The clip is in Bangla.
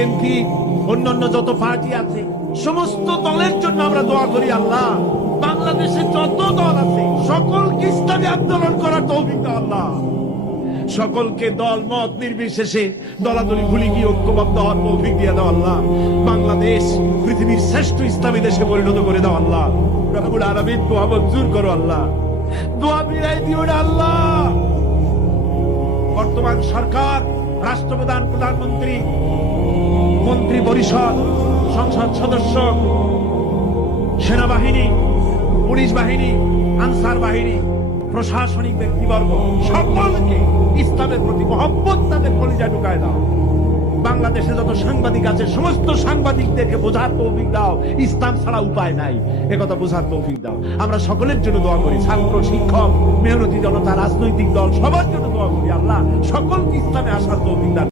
বিএনপি, অন্যান্য যত পার্টি আছে, সমস্ত দলের জন্য আমরা দোয়া করি আল্লাহ। বাংলাদেশে যত দল আছে সকলকে ইসলামী আন্দোলন করার তৌফিক দাও আল্লাহ। সকলকে দল মত নির্বিশেষে দলাদলি ভুলে গিয়ে ঐক্যবদ্ধ হওয়ার তৌফিক দিয়ে দাও আল্লাহ। বাংলাদেশ পৃথিবীর শ্রেষ্ঠ ইসলামী দেশে পরিণত করে দাও আল্লাহ। রব্বুল আলামিন দোয়া মঞ্জুর করো আল্লাহ, দোয়া বিলাই দিও না আল্লাহ। বর্তমান সরকার, রাষ্ট্রপ্রধান, প্রধানমন্ত্রী, মন্ত্রী পরিষদ, সংসদ সদস্য, সেনাবাহিনী, পুলিশ বাহিনী, আনসার বাহিনী, প্রশাসনিক ব্যক্তিবর্গ সকলকে ইসলামের প্রতি মহব্বত তাদের কলিজায় ঢুকায় দাও। বাংলাদেশে যত সাংবাদিক আছে সমস্ত সাংবাদিকদেরকে বোঝার তৌফিক দাও, ইসলাম ছাড়া উপায় নাই একথা বোঝার তৌফিক দাও। আমরা সকলের জন্য দোয়া করি, ছাত্র, শিক্ষক, মেহনতি জনতা, রাজনৈতিক দল সবার জন্য দোয়া করি আল্লাহ সকলকে ইসলামে আসার তৌফিক দাও।